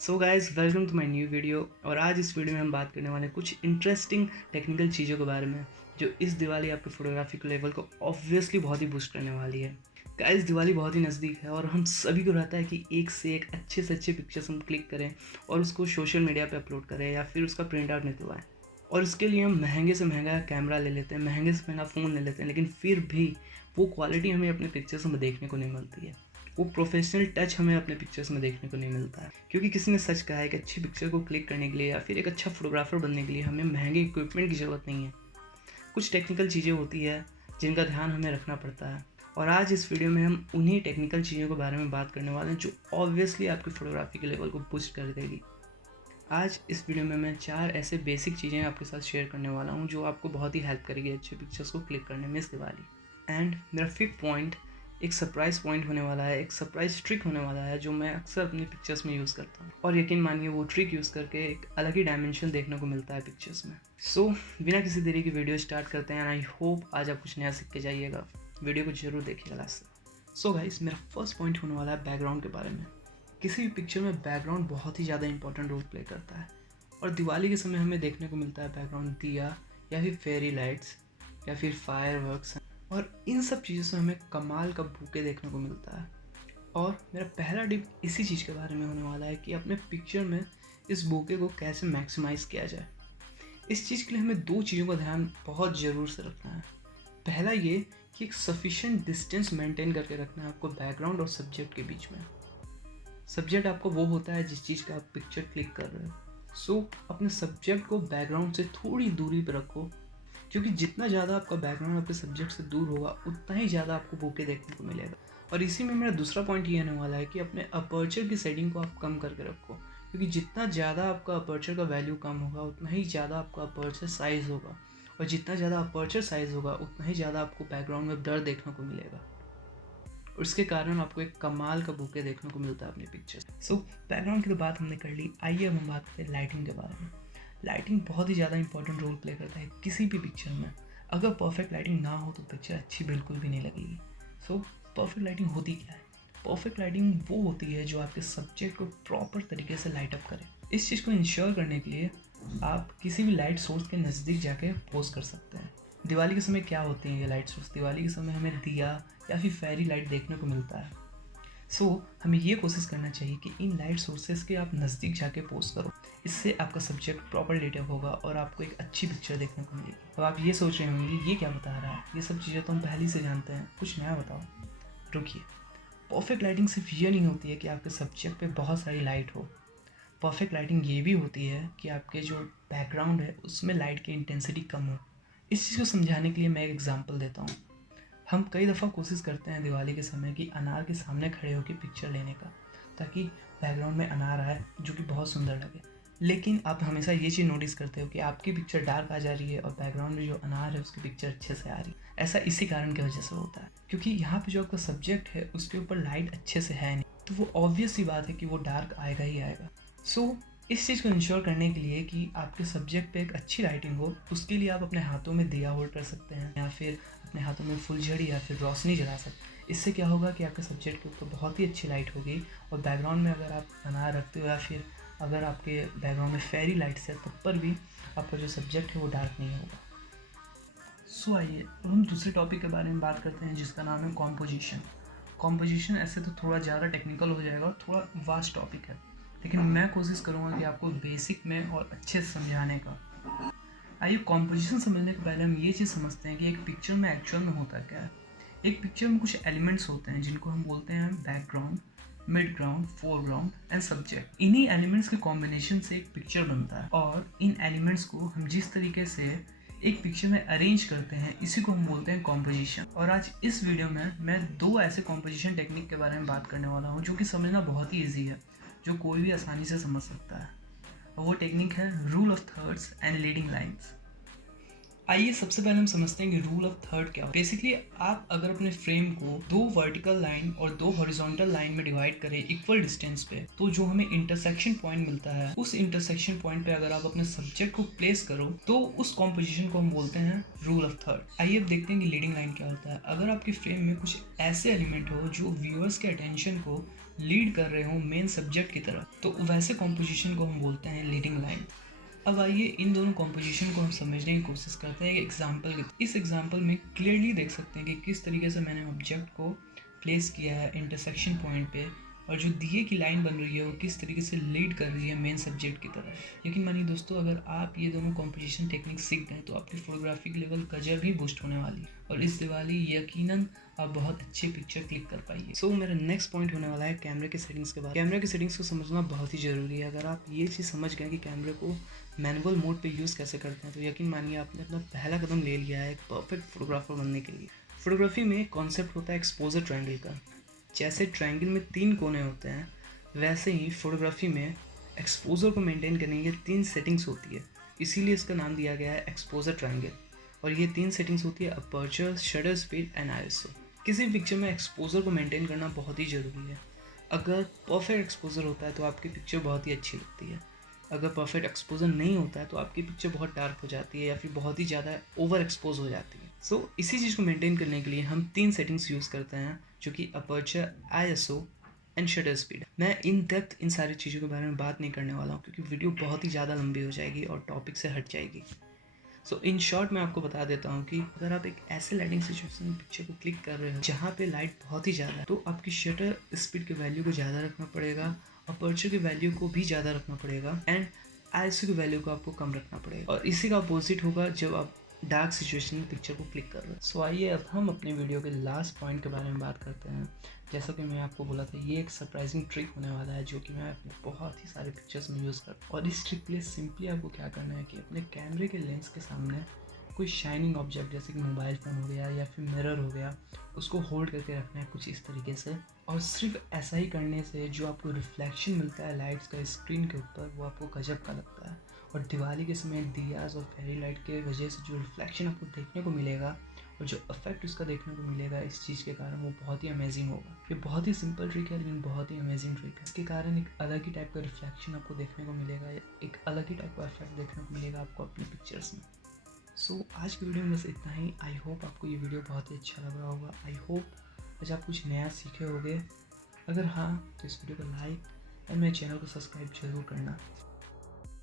So guys welcome to my new video. और आज इस वीडियो में हम बात करने वाले हैं कुछ इंटरेस्टिंग टेक्निकल चीज़ों के बारे में जो इस दिवाली आपके फोटोग्राफी के लेवल को ऑब्वियसली बहुत ही बूस्ट करने वाली है। गाइज दिवाली बहुत ही नज़दीक है और हम सभी को रहता है कि एक से एक अच्छे से अच्छे पिक्चर्स हम क्लिक करें और उसको सोशल मीडिया पे अपलोड करें या फिर उसका प्रिंट आउट निकलवाएं। और इसके लिए हम महंगे से महंगा कैमरा ले लेते हैं, महंगे से महंगा फ़ोन ले लेते हैं, लेकिन फिर भी वो क्वालिटी हमें अपने पिक्चर्स में देखने को नहीं मिलती है। वो प्रोफेशनल टच हमें अपने पिक्चर्स में देखने को नहीं मिलता है, क्योंकि किसी ने सच कहा है कि अच्छी पिक्चर को क्लिक करने के लिए या फिर एक अच्छा फोटोग्राफर बनने के लिए हमें महंगे इक्विपमेंट की ज़रूरत नहीं है। कुछ टेक्निकल चीज़ें होती है जिनका ध्यान हमें रखना पड़ता है। और आज इस वीडियो में हम उन्हीं टेक्निकल चीज़ों के बारे में बात करने वाले हैं जो ऑब्वियसली आपकी फ़ोटोग्राफी के लेवल को बूस्ट कर देगी। आज इस वीडियो में मैं 4 ऐसे बेसिक चीज़ें आपके साथ शेयर करने वाला हूँ जो आपको बहुत ही हेल्प करेगी अच्छे पिक्चर्स को क्लिक करने में इस दिवाली। एंड मेरा 5th पॉइंट एक सरप्राइज़ पॉइंट होने वाला है, एक सरप्राइज ट्रिक होने वाला है जो मैं अक्सर अपनी पिक्चर्स में यूज़ करता हूँ। और यकीन मानिए वो ट्रिक यूज़ करके एक अलग ही डायमेंशन देखने को मिलता है पिक्चर्स में। सो बिना किसी देरी की वीडियो स्टार्ट करते हैं। आई होप आज आप कुछ नया सीख के जाइएगा। वीडियो को जरूर देखिएगा लास्ट से। सो गाइस, मेरा फर्स्ट पॉइंट होने वाला है बैकग्राउंड के बारे में। किसी भी पिक्चर में बैकग्राउंड बहुत ही ज़्यादा इंपॉर्टेंट रोल प्ले करता है और दिवाली के समय हमें देखने को मिलता है बैकग्राउंड दिया या फिर फेरी लाइट्स या फिर फायरवर्क्स, और इन सब चीज़ों से हमें कमाल का बूके देखने को मिलता है। और मेरा पहला टिप इसी चीज़ के बारे में होने वाला है कि अपने पिक्चर में इस बूके को कैसे मैक्सिमाइज़ किया जाए। इस चीज़ के लिए हमें 2 चीज़ों का ध्यान बहुत ज़रूर से रखना है। पहला ये कि एक सफिशिएंट डिस्टेंस मेंटेन करके रखना है आपको बैकग्राउंड और सब्जेक्ट के बीच में। सब्जेक्ट आपका वो होता है जिस चीज़ का आप पिक्चर क्लिक कर रहे हो। सो अपने सब्जेक्ट को बैकग्राउंड से थोड़ी दूरी पर रखो, क्योंकि जितना ज़्यादा आपका बैकग्राउंड आपके सब्जेक्ट से दूर होगा उतना ही ज़्यादा आपको बूके देखने को मिलेगा। और इसी में मेरा दूसरा पॉइंट ये आने वाला है कि अपने अपर्चर की सेटिंग को आप कम करके रखो, क्योंकि जितना ज़्यादा आपका अपर्चर का वैल्यू कम होगा उतना ही ज़्यादा आपका अपर्चर साइज़ होगा, और जितना ज़्यादा अपर्चर साइज़ होगा उतना ही ज़्यादा आपको बैकग्राउंड में ब्लर देखने को मिलेगा और इसके कारण आपको एक कमाल का बूके देखने को मिलता है अपनी पिक्चर। सो बैकग्राउंड की तो बात हमने कर ली, आइए अब हम बात करते हैं लाइटिंग के बारे में। लाइटिंग बहुत ही ज़्यादा इंपॉर्टेंट रोल प्ले करता है किसी भी पिक्चर में। अगर परफेक्ट लाइटिंग ना हो तो पिक्चर अच्छी बिल्कुल भी नहीं लगेगी। सो परफेक्ट लाइटिंग होती क्या है? परफेक्ट लाइटिंग वो होती है जो आपके सब्जेक्ट को प्रॉपर तरीके से लाइट अप करे। इस चीज़ को इंश्योर करने के लिए आप किसी भी लाइट सोर्स के नज़दीक जाके पोज कर सकते हैं। दिवाली के समय क्या होती हैं ये लाइट सोर्स? दिवाली के समय हमें दिया या फिर फेरी लाइट देखने को मिलता है। सो हमें ये कोशिश करना चाहिए कि इन लाइट सोर्सेज के आप नज़दीक जाके पोस्ट करो। इससे आपका सब्जेक्ट प्रॉपर लेटअप होगा और आपको एक अच्छी पिक्चर देखने को मिलेगी। अब आप ये सोच रहे होंगे ये क्या बता रहा है, ये सब चीज़ें तो हम पहले से जानते हैं, कुछ नया बताओ। रुकिए, परफेक्ट लाइटिंग सिर्फ ये नहीं होती है कि आपके सब्जेक्ट पे बहुत सारी लाइट हो। परफेक्ट लाइटिंग ये भी होती है कि आपके जो बैकग्राउंड है उसमें लाइट की इंटेंसिटी कम हो। इस चीज़ को समझाने के लिए मैं एक एग्जांपल देता हूँ। हम कई दफ़ा कोशिश करते हैं दिवाली के समय कि अनार के सामने खड़े होकर पिक्चर लेने का, ताकि बैकग्राउंड में अनार आए जो कि बहुत सुंदर लगे। लेकिन आप हमेशा ये चीज़ नोटिस करते हो कि आपकी पिक्चर डार्क आ जा रही है और बैकग्राउंड में जो अनार है उसकी पिक्चर अच्छे से आ रही है। ऐसा इसी कारण की वजह से होता है, क्योंकि यहाँ पे जो आपका सब्जेक्ट है उसके ऊपर लाइट अच्छे से है नहीं, तो वो ऑब्वियस सी बात है कि वो डार्क आएगा ही आएगा। सो इस चीज़ को इंश्योर करने के लिए कि आपके सब्जेक्ट पे एक अच्छी लाइटिंग हो, उसके लिए आप अपने हाथों में दिया होल्ड कर सकते हैं या फिर अपने हाथों में फुलझड़ी या फिर रोशनी जला सकते हैं। इससे क्या होगा कि आपके सब्जेक्ट के ऊपर बहुत ही अच्छी लाइट होगी और बैकग्राउंड में अगर आप अनार रखते हो या फिर अगर आपके बैकग्राउंड में फेरी लाइट्स है तब पर भी आपका जो सब्जेक्ट है वो डार्क नहीं होगा। सो आइए अब हम दूसरे टॉपिक के बारे में बात करते हैं जिसका नाम है कॉम्पोजिशन। कॉम्पोजिशन ऐसे तो थोड़ा ज़्यादा टेक्निकल हो जाएगा और थोड़ा वास्ट टॉपिक है, लेकिन मैं कोशिश करूँगा कि आपको बेसिक में और अच्छे से समझाने का। आइए कॉम्पोजिशन समझने के पहले हम ये चीज़ समझते हैं कि एक पिक्चर में एक्चुअल में होता क्या है। एक पिक्चर में कुछ एलिमेंट्स होते हैं जिनको हम बोलते हैं background, mid ground, foreground and subject. इन्हीं एलिमेंट्स के कॉम्बिनेशन से एक पिक्चर बनता है और इन एलिमेंट्स को हम जिस तरीके से एक पिक्चर में अरेंज करते हैं इसी को हम बोलते हैं कॉम्पोजिशन। और आज इस वीडियो में मैं 2 ऐसे कॉम्पोजिशन टेक्निक के बारे में बात करने वाला हूँ जो कि समझना बहुत ही ईजी है, जो कोई भी आसानी से समझ सकता है। और वो टेक्निक है rule of thirds and leading lines. आइए सबसे पहले हम समझते हैं कि रूल ऑफ थर्ड क्या है। बेसिकली आप अगर अपने फ्रेम को 2 वर्टिकल लाइन और 2 हॉरिजॉन्टल लाइन में डिवाइड करें इक्वल डिस्टेंस पे, तो जो हमें इंटरसेक्शन पॉइंट मिलता है उस इंटरसेक्शन पॉइंट पे अगर आप अपने सब्जेक्ट को प्लेस करो तो उस कॉम्पोजिशन को हम बोलते हैं रूल ऑफ थर्ड। आइए अब देखते हैं कि लीडिंग लाइन क्या होता है। अगर आपके फ्रेम में कुछ ऐसे एलिमेंट हो जो व्यूअर्स के अटेंशन को लीड कर रहे हो मेन सब्जेक्ट की तरफ, तो वैसे कॉम्पोजिशन को हम बोलते हैं लीडिंग लाइन। अब आइए इन दोनों कॉम्पोजिशन को हम समझने की कोशिश करते हैं एक एग्जाम्पल के। इस एग्जाम्पल में क्लियरली देख सकते हैं कि किस तरीके से मैंने ऑब्जेक्ट को प्लेस किया है इंटरसेक्शन पॉइंट पे, और जो दिए की लाइन बन रही है वो किस तरीके से लीड कर रही है मेन सब्जेक्ट की तरफ। यकीन मानिए दोस्तों, अगर आप ये दोनों कॉम्पोजिशन टेक्निक सीख गए तो आपकी फोटोग्राफी की लेवल गजब ही बूस्ट होने वाली है, और इस दिवाली यकीनन आप बहुत अच्छे पिक्चर क्लिक कर पाइए। सो मेरा नेक्स्ट पॉइंट होने वाला है कैमरे के सेटिंग्स के बाद। कैमरे की सेटिंग्स को समझना बहुत ही ज़रूरी है। अगर आप ये चीज़ समझ गए कि कैमरे को मैनुअल मोड पे यूज़ कैसे करते हैं, तो यकीन मानिए आपने अपना पहला कदम ले लिया है एक परफेक्ट फोटोग्राफर बनने के लिए। फोटोग्राफी में कॉन्सेप्ट होता है एक्सपोजर ट्रायंगल का। जैसे ट्रायंगल में 3 कोने होते हैं, वैसे ही फोटोग्राफी में एक्सपोजर को मेंटेन करने की 3 सेटिंग्स होती है, इसीलिए इसका नाम दिया गया है एक्सपोजर ट्रायंगल। और ये 3 सेटिंग्स होती है aperture, shutter speed and ISO. किसी भी पिक्चर में एक्सपोजर को मेंटेन करना बहुत ही ज़रूरी है। अगर परफेक्ट एक्सपोजर होता है तो आपकी पिक्चर बहुत ही अच्छी लगती है। अगर परफेक्ट एक्सपोजर नहीं होता है तो आपकी पिक्चर बहुत डार्क हो जाती है या फिर बहुत ही ज़्यादा ओवर एक्सपोज हो जाती है। सो इसी चीज़ को मेंटेन करने के लिए हम 3 सेटिंग्स यूज़ करते हैं, जो कि aperture, ISO and shutter speed. मैं इन डेप्थ इन सारी चीज़ों के बारे में बात नहीं करने वाला हूँ, क्योंकि वीडियो बहुत ही ज़्यादा लंबी हो जाएगी और टॉपिक से हट जाएगी। सो इन शॉर्ट मैं आपको बता देता हूँ कि अगर आप एक ऐसे लाइटिंग सिचुएशन में पिक्चर को क्लिक कर रहे हो जहाँ पे लाइट बहुत ही ज़्यादा है, तो आपकी शटर स्पीड के वैल्यू को ज़्यादा रखना पड़ेगा, अपर्चर के वैल्यू को भी ज़्यादा रखना पड़ेगा, एंड आईएसओ की वैल्यू को आपको कम रखना पड़ेगा। और इसी का अपोजिट होगा जब आप डार्क सिचुएशन में पिक्चर को क्लिक कर रहे हो। सो आइए अब हम अपने वीडियो के लास्ट पॉइंट के बारे में बात करते हैं। जैसा कि मैं आपको बोला था, ये एक सरप्राइजिंग ट्रिक होने वाला है जो कि मैं अपने बहुत ही सारे पिक्चर्स में यूज़ करता हूँ। और इस ट्रिक के लिए सिंपली आपको क्या करना है कि अपने कैमरे के लेंस के सामने कोई शाइनिंग ऑब्जेक्ट जैसे कि मोबाइल फ़ोन हो गया या फिर मिरर हो गया, उसको होल्ड करके रखना है कुछ इस तरीके से। और सिर्फ ऐसा ही करने से जो आपको रिफ्लेक्शन मिलता है लाइट्स का स्क्रीन के ऊपर, वो आपको गजब का लगता है। और दिवाली के समय दियाज और फेरी लाइट के वजह से जो रिफ्लेक्शन आपको देखने को मिलेगा और जो इफेक्ट उसका देखने को मिलेगा इस चीज़ के कारण, वो बहुत ही अमेजिंग होगा। ये बहुत ही सिंपल ट्रिक है लेकिन बहुत ही अमेजिंग ट्रिक है। इसके कारण एक अलग ही टाइप का रिफ्लेक्शन आपको देखने को मिलेगा, एक अलग ही टाइप का इफेक्ट देखने को मिलेगा आपको अपनी पिक्चर्स में। सो आज की वीडियो में बस इतना ही। आई होप आपको ये वीडियो बहुत ही अच्छा लग रहा होगा। आई होप आज आप कुछ नया सीखे होगे। अगर हाँ तो इस वीडियो को लाइक एंड मेरे चैनल को सब्सक्राइब जरूर करना।